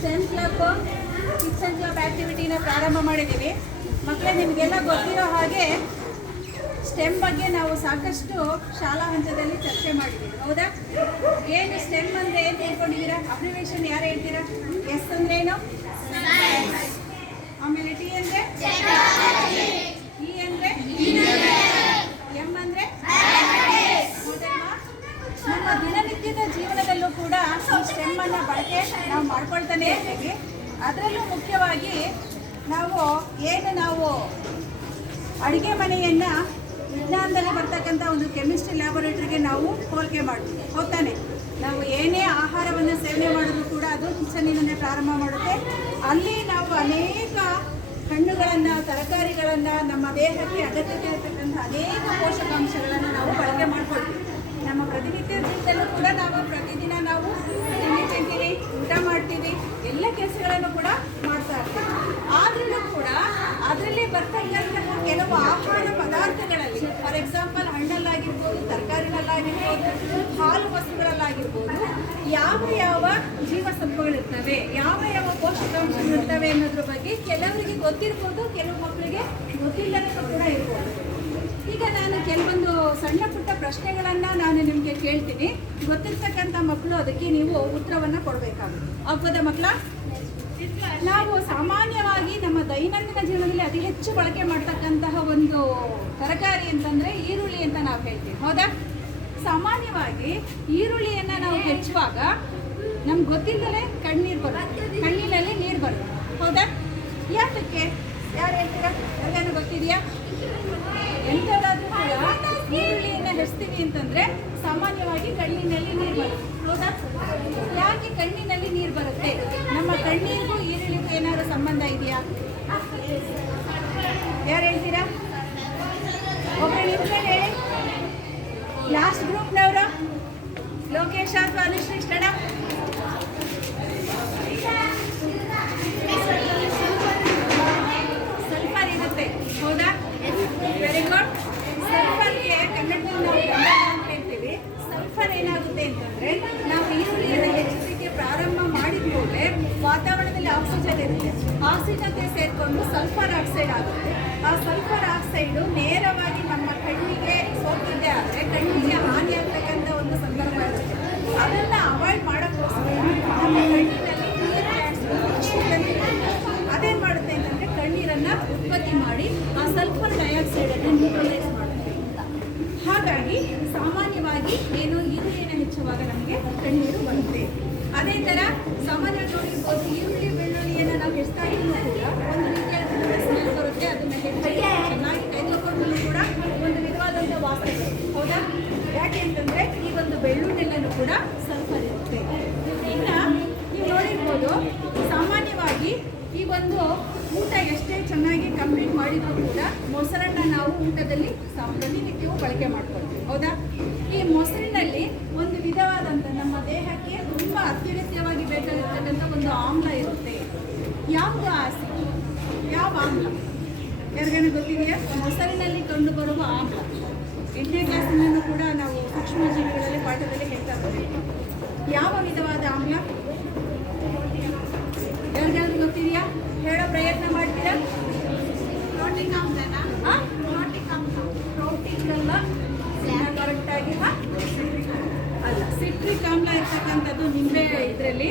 Stem club, kitchen club ಆ್ಯಕ್ಟಿವಿಟಿನ ಪ್ರಾರಂಭ ಮಾಡಿದ್ದೀವಿ. ಮಕ್ಕಳೇ, ನಿಮಗೆಲ್ಲ ಗೊತ್ತಿರೋ ಹಾಗೆ ಸ್ಟೆಮ್ ಬಗ್ಗೆ ನಾವು ಸಾಕಷ್ಟು ಶಾಲಾ ಹಂತದಲ್ಲಿ ಚರ್ಚೆ ಮಾಡಿದ್ದೀವಿ, ಹೌದಾ? ಏನು ಸ್ಟೆಮ್ ಅಂದರೆ ಏನು ತಿಳ್ಕೊಂಡಿದ್ದೀರಾ? ಅಬ್ರಿವೇಷನ್ ಯಾರು ಹೇಳ್ತೀರಾ? ಎಸ್ ಅಂದರೆ ಏನು? ಆಮೇಲೆ ಟಿ ಅಂದರೆ ಇ ಅಂದರೆ ಎಮ್ ಅಂದರೆ ನಮ್ಮ ದಿನನಿತ್ಯದ ಜೀವನದಲ್ಲೂ ಕೂಡ ಈ ಸ್ಟೆಮ್ಮನ್ನು ಬಳಕೆ ನಾವು ಮಾಡ್ಕೊಳ್ತಾನೆ ಇರ್ತೀವಿ. ಅದರಲ್ಲೂ ಮುಖ್ಯವಾಗಿ ನಾವು ಅಡುಗೆ ಮನೆಯನ್ನು ವಿಜ್ಞಾನದಲ್ಲಿ ಬರ್ತಕ್ಕಂಥ ಒಂದು ಕೆಮಿಸ್ಟ್ರಿ ಲ್ಯಾಬೊರೇಟರಿಗೆ ನಾವು ಹೋಲಿಕೆ ಮಾಡ್ತೀವಿ, ಹೋಗ್ತಾನೆ. ನಾವು ಏನೇ ಆಹಾರವನ್ನು ಸೇವನೆ ಮಾಡಿದ್ರು ಕೂಡ ಅದು ಕಿಚನ್ನಿನಿಂದ ಪ್ರಾರಂಭ ಮಾಡುತ್ತೆ. ಅಲ್ಲಿ ನಾವು ಅನೇಕ ಹಣ್ಣುಗಳನ್ನು, ತರಕಾರಿಗಳನ್ನು, ನಮ್ಮ ದೇಹಕ್ಕೆ ಅಗತ್ಯತೆ ಇರತಕ್ಕಂಥ ಅನೇಕ ಪೋಷಕಾಂಶಗಳನ್ನು ನಾವು ಬಳಕೆ ಮಾಡ್ಕೊಳ್ತೀವಿ. ನಮ್ಮ ಪ್ರತಿನಿತ್ಯ ಜೀವನದಲ್ಲೂ ಕೂಡ ಪ್ರತಿದಿನ ನಾವು ತಿಂಡಿ ತಿಂತೀವಿ, ಊಟ ಮಾಡ್ತೀವಿ, ಎಲ್ಲ ಕೆಲಸಗಳನ್ನು ಕೂಡ ಮಾಡ್ತಾ ಇರ್ತೀವಿ. ಆದ್ರೂ ಕೂಡ ಅದರಲ್ಲಿ ಬರ್ತಕ್ಕಂತಹ ಕೆಲವು ಆಹಾರ ಪದಾರ್ಥಗಳಲ್ಲಿ, ಫಾರ್ ಎಕ್ಸಾಂಪಲ್ ಹಣ್ಣಲ್ಲಾಗಿರ್ಬೋದು, ತರಕಾರಿನಲ್ಲಾಗಿರ್ಬೋದು, ಹಾಲು ವಸ್ತುಗಳಲ್ಲಾಗಿರ್ಬೋದು, ಯಾವ ಜೀವಸತ್ವಗಳಿರ್ತವೆ, ಯಾವ ಪೋಷಕಾಂಶಗಳಿರ್ತವೆ ಅನ್ನೋದ್ರ ಬಗ್ಗೆ ಕೆಲವರಿಗೆ ಗೊತ್ತಿರ್ಬೋದು, ಕೆಲವು ಮಕ್ಕಳಿಗೆ ಗೊತ್ತಿಲ್ಲದೂ ಕೂಡ ಇರ್ಬೋದು. ಈಗ ನಾನು ಕೆಲವೊಂದು ಸಣ್ಣ ಪುಟ್ಟ ಪ್ರಶ್ನೆಗಳನ್ನು ನಾನು ನಿಮಗೆ ಕೇಳ್ತೀನಿ. ಗೊತ್ತಿರ್ತಕ್ಕಂಥ ಮಕ್ಕಳು ಅದಕ್ಕೆ ನೀವು ಉತ್ತರವನ್ನು ಕೊಡಬೇಕಾಗುತ್ತೆ. ಆಗ್ಬೋದಾ ಮಕ್ಕಳ? ನಾವು ಸಾಮಾನ್ಯವಾಗಿ ನಮ್ಮ ದೈನಂದಿನ ಜೀವನದಲ್ಲಿ ಅತಿ ಹೆಚ್ಚು ಬಳಕೆ ಮಾಡ್ತಕ್ಕಂತಹ ಒಂದು ತರಕಾರಿ ಅಂತಂದರೆ ಈರುಳ್ಳಿ ಅಂತ ನಾವು ಹೇಳ್ತೀವಿ, ಹೌದಾ? ಸಾಮಾನ್ಯವಾಗಿ ಈರುಳ್ಳಿಯನ್ನು ನಾವು ಹೆಚ್ಚುವಾಗ ನಮ್ಗೆ ಗೊತ್ತಿಲ್ಲದೆ ಕಣ್ಣೀರು ಬರುತ್ತೆ, ಕಣ್ಣಿನಲ್ಲಿ ನೀರು ಬರುತ್ತೆ, ಹೌದಾ? ಯಾತಕ್ಕೆ? ಯಾರು ಹೇಳ್ತೀರಾ? ಯಾರಿಗಾನು ಗೊತ್ತಿದೆಯಾ? ಎಂಥದಾದ್ರೂ ಕೂಡ ಈರುಳ್ಳಿಯನ್ನು ಹೆಚ್ಚ್ತೀವಿ ಅಂತಂದರೆ ಸಾಮಾನ್ಯವಾಗಿ ಕಣ್ಣಿನಲ್ಲಿ ನೀರು ಬರುತ್ತೆ, ಹೌದಾ? ಯಾಕೆ ಕಣ್ಣಿನಲ್ಲಿ ನೀರು ಬರುತ್ತೆ? ನಮ್ಮ ಕಣ್ಣೀರಿಗೂ ಈರುಳ್ಳಿಗೂ ಏನಾದರೂ ಸಂಬಂಧ ಇದೆಯಾ? ಯಾರು ಹೇಳ್ತೀರಾ? ಒಬ್ಬರು ನಿಂತ್ಕೊಂಡು ಹೇಳಿ. ಲಾಸ್ಟ್ ಗ್ರೂಪ್ನವರು ಲೋಕೇಶ್ ಅಥವಾ ಅನುಶ್ರೀ ಸ್ಟಡ ಸಲ್ಫರ್ ಇರುತ್ತೆ, ಹೌದಾ? Very good. ಸಲ್ಫರ್ಗೆ ಕನ್ನಡದಲ್ಲಿ ನಾವು ಅಂತ ಹೇಳ್ತೀವಿ. ಸಲ್ಫರ್ ಏನಾಗುತ್ತೆ ಅಂತಂದರೆ, ನಾವು ಈರುಳ್ಳಿಯನ್ನು ಹೆಚ್ಚಿಸಲಿಕ್ಕೆ ಪ್ರಾರಂಭ ಮಾಡಿದ ಕೂಡಲೇ ವಾತಾವರಣದಲ್ಲಿ ಆಕ್ಸಿಜನ್ ಇರುತ್ತೆ, ಆಕ್ಸಿಜನ್ ಸೇರಿಕೊಂಡು ಸಲ್ಫರ್ ಆಕ್ಸೈಡ್ ಆಗುತ್ತೆ. ಆ ಸಲ್ಫರ್ ಆಕ್ಸೈಡು ನೇರವಾಗಿ ನಮ್ಮ ಕಣ್ಣಿಗೆ ಸೋಕಿದ್ದೆ ಆದರೆ ಕಣ್ಣಿಗೆ ಹಾನಿ ಆಗ್ತಕ್ಕಂಥ ಒಂದು ಸಂದರ್ಭ ಇರುತ್ತೆ. ಅದನ್ನು ಅವಾಯ್ಡ್ ಮಾಡೋಕ್ಕೋಸ್ಕರ ನಮ್ಮ ಕಣ್ಣಿನಲ್ಲಿ ಅದೇನು ಮಾಡುತ್ತೆ ಅಂತಂದರೆ ಕಣ್ಣೀರನ್ನು ಉತ್ಪತ್ತಿ ಮಾಡಿ ಆ ಸಲ್ಫರ್ ಡೈಆಕ್ಸೈಡನ್ನು ನ್ಯೂಟ್ರಲೈಸ್ ಮಾಡುತ್ತೆ. ಹಾಗಾಗಿ ಸಾಮಾನ್ಯವಾಗಿ ಈರುಳ್ಳಿಯನ್ನು ಹೆಚ್ಚುವಾಗ ನಮಗೆ ಕಣ್ಣೀರು ಬರುತ್ತೆ. ಅದೇ ಥರ ಸಾಮಾನ್ಯವಾಗಿ ನೋಡಿರ್ಬೋದು, ಈರುಳ್ಳಿ ಬೆಳ್ಳುಳ್ಳಿಯನ್ನು ನಾವು ಹೆಚ್ಚಾಗಿಯೂ ಕೂಡ ಒಂದು ರೀತಿಯ ಸ್ಮೆಲ್ ಬರುತ್ತೆ. ಅದನ್ನು ಹೆಚ್ಚಾಗಿ ಚೆನ್ನಾಗಿ ಕೈ ತಗೊಂಡು ಕೂಡ ಒಂದು ವಿಧವಾದಂಥ ವಾಸನೆ ಬರುತ್ತೆ, ಹೌದಾ? ಯಾಕೆ ಅಂತಂದರೆ ಈ ಒಂದು ಬೆಳ್ಳುಳ್ಳಿಯಲ್ಲೂ ಕೂಡ ಸಲ್ಫರ್ ಇರುತ್ತೆ. ಇನ್ನು ನೀವು ನೋಡಿರ್ಬೋದು, ಸಾಮಾನ್ಯವಾಗಿ ಈ ಒಂದು ಊಟ ಎಷ್ಟೇ ಚೆನ್ನಾಗಿ ಕಂಪ್ಲೀಟ್ ಮಾಡಿದರೂ ಕೂಡ ಮೊಸರನ್ನು ನಾವು ಊಟದಲ್ಲಿ ಪ್ರತಿನಿತ್ಯವೂ ಬಳಕೆ ಮಾಡ್ಕೊಳ್ತೀವಿ, ಹೌದಾ? ಈ ಮೊಸರಿನಲ್ಲಿ ಒಂದು ವಿಧವಾದಂಥ ನಮ್ಮ ದೇಹಕ್ಕೆ ತುಂಬ ಅತ್ಯಗತ್ಯವಾಗಿ ಬೇಕಾಗಿರ್ತಕ್ಕಂಥ ಒಂದು ಆಮ್ಲ ಇರುತ್ತೆ. ಯಾವುದು ಆಸಿಡ್? ಯಾವ ಆಮ್ಲ? ಯಾರಿಗೇನು ಗೊತ್ತಿದೆಯಾ? ಮೊಸರಿನಲ್ಲಿ ಕಂಡು ಬರುವ ಆಮ್ಲ. 8ನೇ ಕ್ಲಾಸಿನಲ್ಲೂ ಕೂಡ ನಾವು ಸೂಕ್ಷ್ಮ ಜೀವಿಗಳಲ್ಲಿ ಪಾಠದಲ್ಲಿ ಹೇಳ್ತಾ ಇದ್ದೀವಿ. ಯಾವ ವಿಧವಾದ ಆಮ್ಲ? ಯಾರಿಗಾದ್ರೂ ಗೊತ್ತಿದೆಯಾ? ಹೇಳೋ ಪ್ರಯತ್ನ ಮಾಡ್ತೀರಾ? ಪ್ರೋಟೀನ್ ಆಮ್ಲನ? ಪ್ರೋಟೀನ್ ಅಲ್ಲ, ಕರೆಕ್ಟಾಗಿ ಅಲ್ಲ. ಸಿಟ್ರಿಕ್ ಆಮ್ಲ ಇರ್ತಕ್ಕಂಥದ್ದು ನಿಂಬೆ ಇದರಲ್ಲಿ